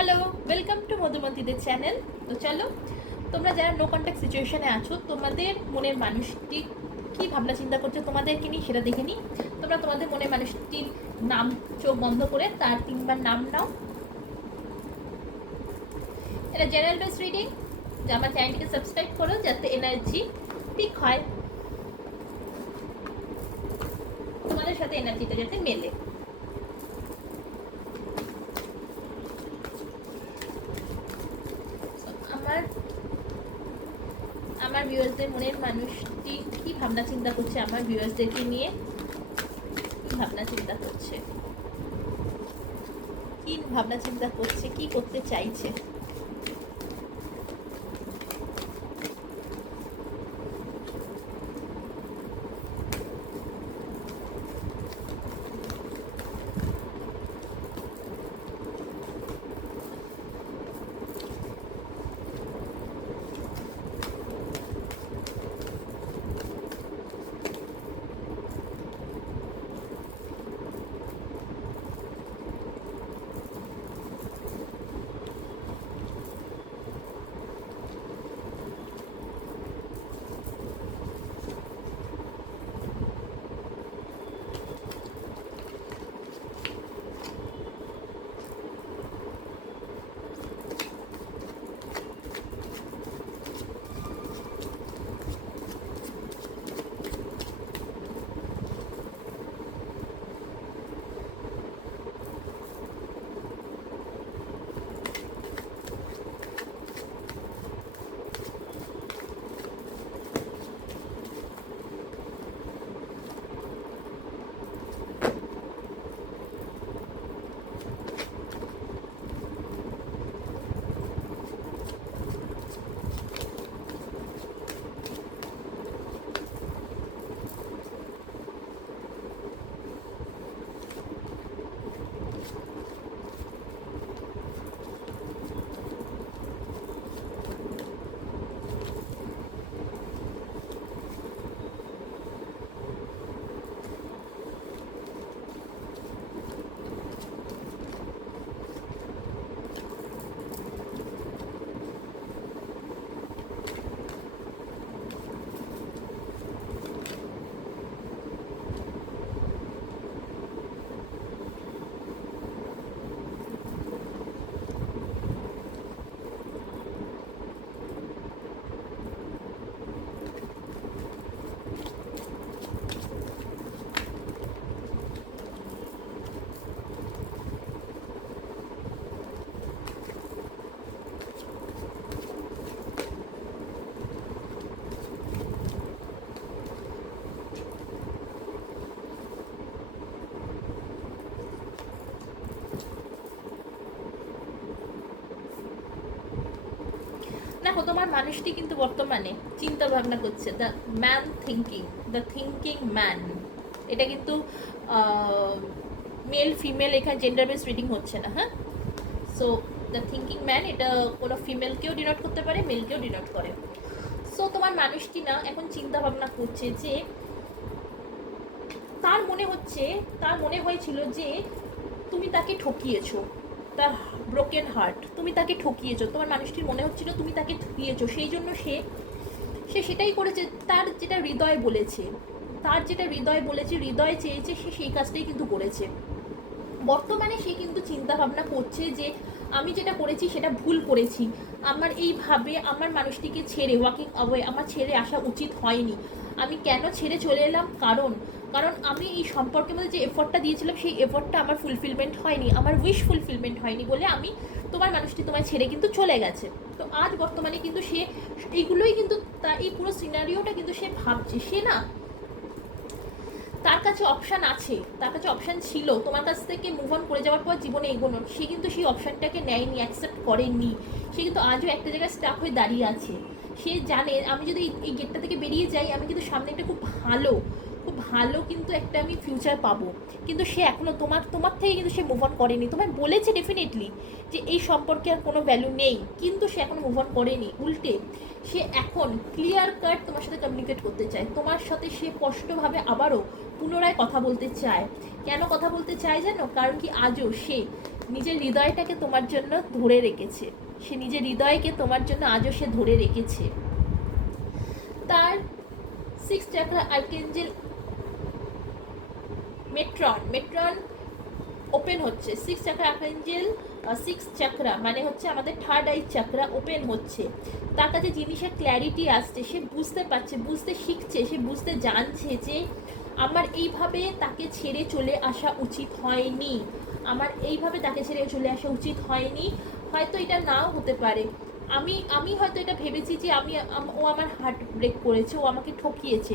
Hello welcome to মধুমতিদের channel তো চলো, তোমরা যারা নো কন্ট্যাক্ট সিচুয়েশনে আছো, তোমাদের মনের মানুষটি কি ভাবনা চিন্তা করছে তোমাদেরকে নিয়ে সেটা দেখে নিই। তোমরা তোমাদের মনের মানুষটির নাম চোখ বন্ধ করে তার তিনবার নাম নাও। এটা জেনারেল বেস রিডিং যে আমার চ্যানেলটিকে সাবস্ক্রাইব করো যাতে এনার্জি পিক হয়। তোমাদের সাথে এনার্জিটা যাতে মেলে। আমার আমার ভিউয়ার্সদের মনের মানুষটি কি ভাবনা চিন্তা করছে? আমার ভিউয়ার্সদেরকে নিয়ে কি ভাবনা চিন্তা করছে? কি ভাবনা চিন্তা করছে? কি করতে চাইছে? তোমার মানুষটি কিন্তু বর্তমানে চিন্তা ভাবনা করছে the man thinking the thinking man এটা কিন্তু মেল ফিমেল এখানে জেন্ডার বেস রিডিং হচ্ছে না হ্যাঁ? সো দ্য থিঙ্কিং ম্যান এটা কোনো ফিমেলকেও ডিনোট করতে পারে মেলকেও ডিনোট করে। সো তোমার মানুষটি না এখন চিন্তা ভাবনা করছে যে, তার মনে হচ্ছে, তার মনে হয়েছিল যে, তুমি তাকে ঠকিয়েছো। তার ব্রোকেন হার্ট তুমি তাকে ঠকিয়েছো, তোমার মানুষটির মনে হচ্ছিল তুমি তাকে ঠকিয়েছো, সেই জন্য সে সে সেটাই করেছে, তার যেটা হৃদয় বলেছে, তার যেটা হৃদয় বলেছে, হৃদয় চেয়েছে, সে সেই কাজটাই কিন্তু করেছে। বর্তমানে সে কিন্তু চিন্তা ভাবনা করছে যে, আমি যেটা করেছি সেটা ভুল করেছি, আমার এইভাবে আমার মানুষটিকে ছেড়ে ওয়াকিং অ্যাওয়ে আমার ছেড়ে আসা উচিত হয়নি। আমি কেন ছেড়ে চলে এলাম? কারণ কারণ আমি এই সম্পর্কের মধ্যে যে এফোর্টটা দিয়েছিলাম, সেই এফোর্টটা আমার ফুলফিলমেন্ট হয়নি, আমার উইশ ফুলফিলমেন্ট হয়নি বলে আমি তোমার মানুষটি তোমায় ছেড়ে কিন্তু চলে গেছে। তো আজ বর্তমানে কিন্তু সে, এইগুলোই কিন্তু তা এই পুরো সিনারিওটা কিন্তু সে ভাবছে। সে না, তার কাছে অপশান আছে, তার কাছে অপশান ছিল, তোমার কাছ থেকে মুভ অন করে যাওয়ার পর জীবনে এগোনোর সে কিন্তু সেই অপশানটাকে নেয়নি অ্যাকসেপ্ট করেনি। সে কিন্তু আজও একটা জায়গায় স্টাক হয়ে দাঁড়িয়ে আছে। সে জানে, আমি যদি এই- গেটটা থেকে বেরিয়ে যাই, আমি কিন্তু সামনে একটা খুব ভালো ভালো কিন্তু একটা আমি ফিউচার পাবো। কিন্তু সে এখনও তোমার তোমার থেকে কিন্তু সে মুভ অন করেনি। তোমায় বলেছে ডেফিনেটলি যে এই সম্পর্কে আর কোনো ভ্যালু নেই। কিন্তু সে এখনও মুভ অন করেনি। উল্টে সে এখন ক্লিয়ার কাট তোমার সাথে কমিউনিকেট করতে চায়। তোমার সাথে সে স্পষ্টভাবে আবারও পুনরায় কথা বলতে চায়। কেন কথা বলতে চায় জানো? কারণ কি আজও সে নিজের হৃদয়টাকে তোমার জন্য ধরে রেখেছে। সে নিজের হৃদয়কে তোমার জন্য আজও সে ধরে রেখেছে। তার six chakra archangel Metatron Metatron open হচ্ছে। Six chakra archangel six chakra মানে হচ্ছে আমাদের থার্ড আই চাকরা ওপেন হচ্ছে। তার কাছে জিনিসের ক্ল্যারিটি আসছে, সে বুঝতে পারছে, বুঝতে শিখছে, সে বুঝতে জানছে যে আমার এইভাবে তাকে ছেড়ে চলে আসা উচিত হয়নি। আমার এইভাবে তাকে ছেড়ে চলে আসা উচিত হয়নি। হয়তো এটা নাও হতে পারে। আমি আমি হয়তো এটা ভেবেছি যে আমি ও আমার হার্ট ব্রেক করেছে, ও আমাকে ঠকিয়েছে।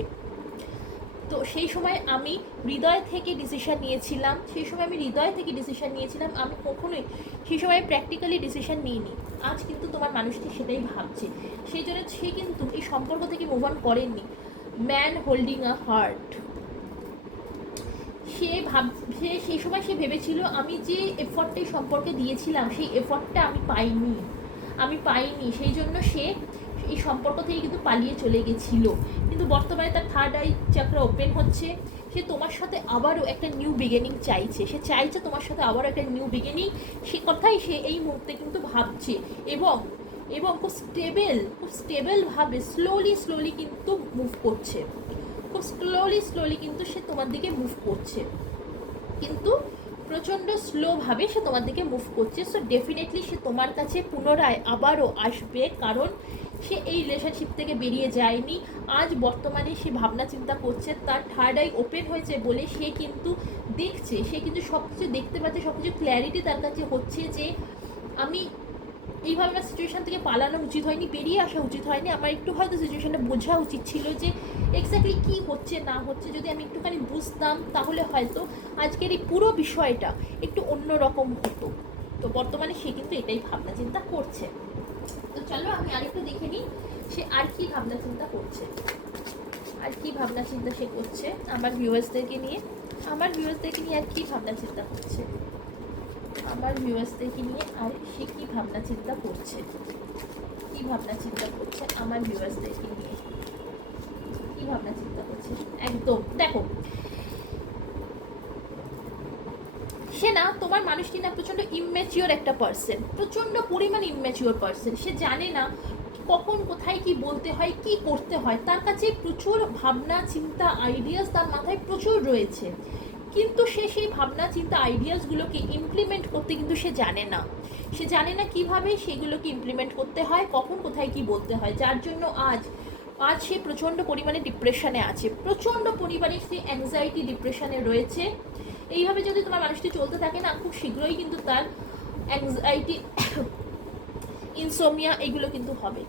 তো সেই সময় আমি হৃদয় থেকে ডিসিশন নিয়েছিলাম, সেই সময় আমি হৃদয় থেকে ডিসিশন নিয়েছিলাম, আমি কখনোই সেই সময় প্র্যাকটিক্যালি ডিসিশন নিইনি। আজ কিন্তু তোমার মানুষটি সেটাই ভাবছে। সেই জন্য সে কিন্তু এই সম্পর্ক থেকে মুভ অন করেননি। ম্যান হোল্ডিং আ হার্ট সে ভাব, সে সেই সময় সে ভেবেছিল, আমি যে এফর্টটা সম্পর্কে দিয়েছিলাম, সেই এফর্টটা আমি পাইনি। আমি পাইনি। সেই জন্য সে এই সম্পর্ক থেকে কিন্তু পালিয়ে চলে গেছিল। কিন্তু বর্তমানে তার থার্ড আই চাকরা ওপেন হচ্ছে। সে তোমার সাথে আবারও একটা নিউ বিগিনিং চাইছে। সে চাইছে তোমার সাথে আবারও একটা নিউ বিগিনিং সে কথাই সে এই মুহূর্তে কিন্তু ভাবছে এবং এবং খুব স্টেবেল খুব স্টেবেলভাবে স্লোলি স্লোলি কিন্তু মুভ করছে। খুব স্লোলি স্লোলি কিন্তু সে তোমার দিকে মুভ করছে। কিন্তু প্রচণ্ড স্লোভাবে সে তোমার দিকে মুভ করছে। সো ডেফিনেটলি সে তোমার কাছে পুনরায় আবারও আসবে। কারণ সে এই রিলেশনশিপ থেকে বেরিয়ে যায়নি। আজ বর্তমানে সে ভাবনা চিন্তা করছে, তার থার্ড আই ওপেন হয়েছে বলে সে কিন্তু দেখছে। সে কিন্তু সব কিছু দেখতে পাচ্ছে সব কিছু ক্ল্যারিটি তার কাছে হচ্ছে যে, আমি এইভাবে আমার সিচুয়েশন থেকে পালানো উচিত হয়নি, বেরিয়ে আসা উচিত হয়নি। আমার একটু হয়তো সিচুয়েশনটা বোঝা উচিত ছিল যে এক্স্যাক্টলি কী হচ্ছে, না হচ্ছে। যদি আমি একটুখানি বুঝতাম, তাহলে হয়তো আজকের এই পুরো বিষয়টা একটু অন্যরকম হতো। তো বর্তমানে সে কিন্তু এটাই ভাবনা চিন্তা করছে। তো চলো আমি আরেকটু দেখে নিই সে আর কি ভাবনা চিন্তা করছে। আর কি ভাবনা চিন্তা সে করছে আমার ভিউয়ার্সদেরকে নিয়ে? আমার ভিউয়ার্সদেরকে নিয়ে আর কি ভাবনা চিন্তা করছে? আমার ভিউয়ার্সদেরকে নিয়ে আর সে কি ভাবনা চিন্তা করছে? কি ভাবনা চিন্তা করছে আমার ভিউয়ার্সদেরকে নিয়ে? কি ভাবনা চিন্তা করছে? একদম, দেখো সে না, তোমার মানুষটি না প্রচণ্ড ইমেচিওর একটা পার্সন প্রচণ্ড পরিমাণ ইমেচিওর পার্সন সে জানে না কখন, কোথায়, কি বলতে হয়, কি করতে হয়। তার কাছে প্রচুর ভাবনা, চিন্তা আইডিয়াস তার মাথায় প্রচুর রয়েছে। কিন্তু সে সেই ভাবনা, চিন্তা আইডিয়াসগুলোকে ইমপ্লিমেন্ট করতে কিন্তু সে জানে না। সে জানে না কীভাবে সেগুলোকে ইমপ্লিমেন্ট করতে হয়, কখন, কোথায়, কি বলতে হয়। যার জন্য আজ আজ সে প্রচণ্ড পরিমাণে ডিপ্রেশনে আছে। প্রচণ্ড পরিমাণে সে অ্যাংজাইটি ডিপ্রেশনে রয়েছে। এইভাবে যদি তোমার মানুষটি চলতে থাকে না, খুব শীঘ্রই কিন্তু তার অ্যাংজাইটি ইনসোমিয়া এগুলো কিন্তু হবে।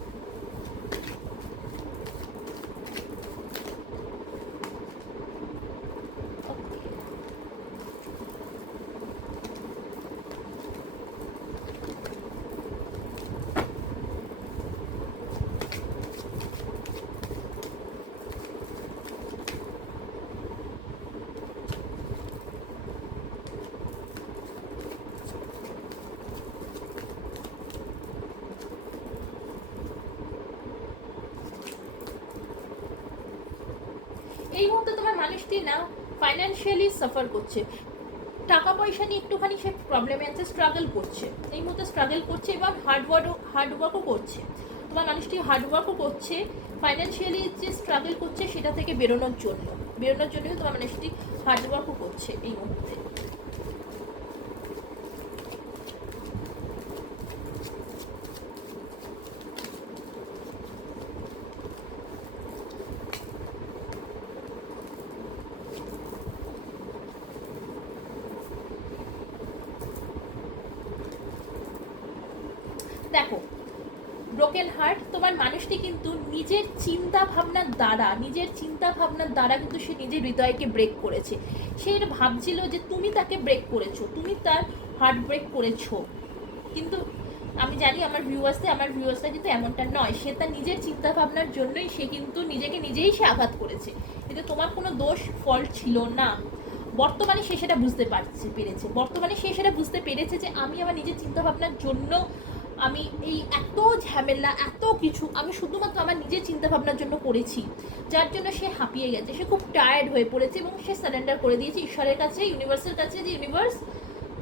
এই মুহূর্তে তোমার মানুষটি না ফাইন্যান্সিয়ালি সাফার করছে। টাকা পয়সা নিয়ে একটুখানি সে প্রবলেমে আছে স্ট্রাগল করছে। এই মুহূর্তে স্ট্রাগল করছে এবং হার্ডওয়ার্কও হার্ডওয়ার্কও করছে। তোমার মানুষটি হার্ডওয়ার্কও করছে ফাইন্যান্সিয়ালি যে স্ট্রাগল করছে, সেটা থেকে বেরোনোর জন্য। বেরোনোর জন্যও তোমার মানুষটি হার্ডওয়ার্কও করছে এই মুহূর্তে দেখো ব্রোকেন হার্ট তোমার মানুষটি কিন্তু নিজের চিন্তা ভাবনার দ্বারা, নিজের চিন্তা ভাবনার দ্বারা কিন্তু সে নিজের হৃদয়কে ব্রেক করেছে। সে এটা ভাবছিল যে তুমি তাকে ব্রেক করেছ, তুমি তার হার্ট ব্রেক করেছ। কিন্তু আমি জানি আমার ভিউয়ার্সে আমার ভিউয়ার্সটা কিন্তু এমনটা নয়, সে তার নিজের চিন্তা ভাবনার জন্যই সে কিন্তু নিজেকে নিজেই সে আঘাত করেছে। কিন্তু তোমার কোনো দোষ ফল্ট ছিল না। বর্তমানে সে সেটা বুঝতে পারছে, পেরেছে। বর্তমানে সে সেটা বুঝতে পেরেছে যে আমি আমার নিজের চিন্তা ভাবনার জন্য আমি এই এত ঝামেলা, এত কিছু আমি শুধুমাত্র আমার নিজের চিন্তা ভাবনার জন্য করেছি। যার জন্য সে হাঁপিয়ে গেছে, সে খুব টায়ার্ড হয়ে পড়েছে এবং সে সারেন্ডার করে দিয়েছে ঈশ্বরের কাছে ইউনিভার্সের কাছে যে ইউনিভার্স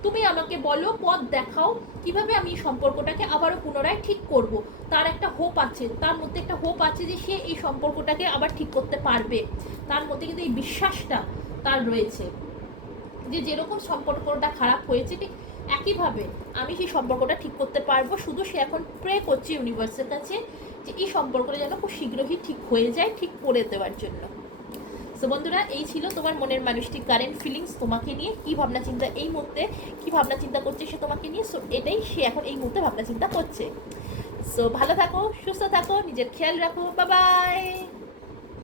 তুমি আমাকে বলো, পথ দেখাও, কীভাবে আমি এই সম্পর্কটাকে আবারও পুনরায় ঠিক করব? তার একটা হোপ আছে, তার মধ্যে একটা হোপ আছে যে সে এই সম্পর্কটাকে আবার ঠিক করতে পারবে। তার মধ্যে কিন্তু এই বিশ্বাসটা তার রয়েছে। যে যেরকম সম্পর্কটা খারাপ হয়েছে, ঠিক একইভাবে আমি সেই সম্পর্কটা ঠিক করতে পারব, শুধু সে এখন প্রে করছে ইউনিভার্সের কাছে যে এই সম্পর্কটা যেন খুব শীঘ্রই ঠিক হয়ে যায়, ঠিক করে দেওয়ার জন্য। সো বন্ধুরা, এই ছিল তোমার মনের মানুষটি কারেন্ট ফিলিংস তোমাকে নিয়ে, কি ভাবনা চিন্তা এই মুহূর্তে, কি ভাবনা চিন্তা করছে সে তোমাকে নিয়ে সো এটাই সে এখন এই মুহূর্তে ভাবনা চিন্তা করছে। সো ভালো থাকো, সুস্থ থাকো, নিজের খেয়াল রাখো বা বাই